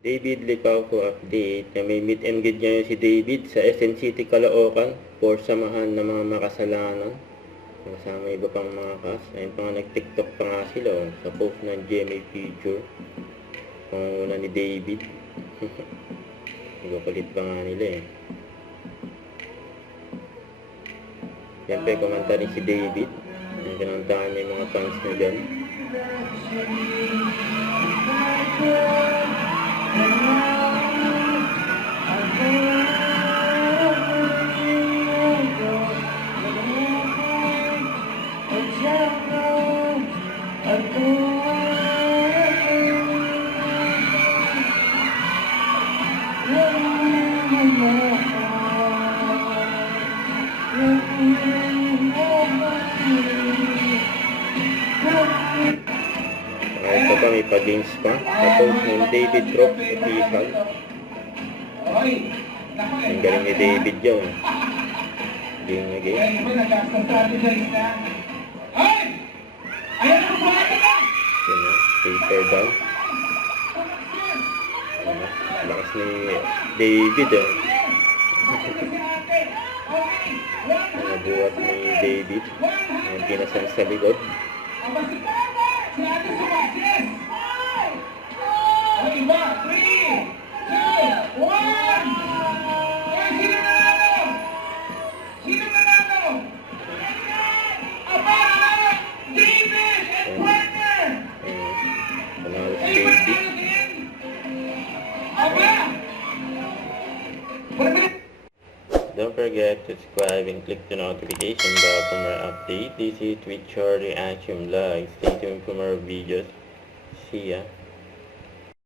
David Licauco update na may meet and greet ngayon si David sa SN City, Caloocan for samahan ng mga makasalanan. Kasama iba pang mga cast. Ayun pa nga, nag-tiktok pa nga sila sa post ng GMA Future. Panguna ni David. Nagpapalit pa nga nila eh. Siyempre, kumanta rin si David. Ang kanantahan niya yung mga fans na dyan. Ito pa, may pa-games pa. Tapos ng David Crop official. Ang galing ni David yun. Game na game. Yun na, paper down. Lakas ni David oh. Nabuhat ni David. Ang pinasan sa likod. Iba, 3, 2, 1. Sino nanalo? Sino nanalo? Aba, David and partner. Panalo si David. Aba. Don't forget to subscribe and click the notification bell for more updates. This is Twitch Reaction Vlog. Stay tuned for more videos. See ya.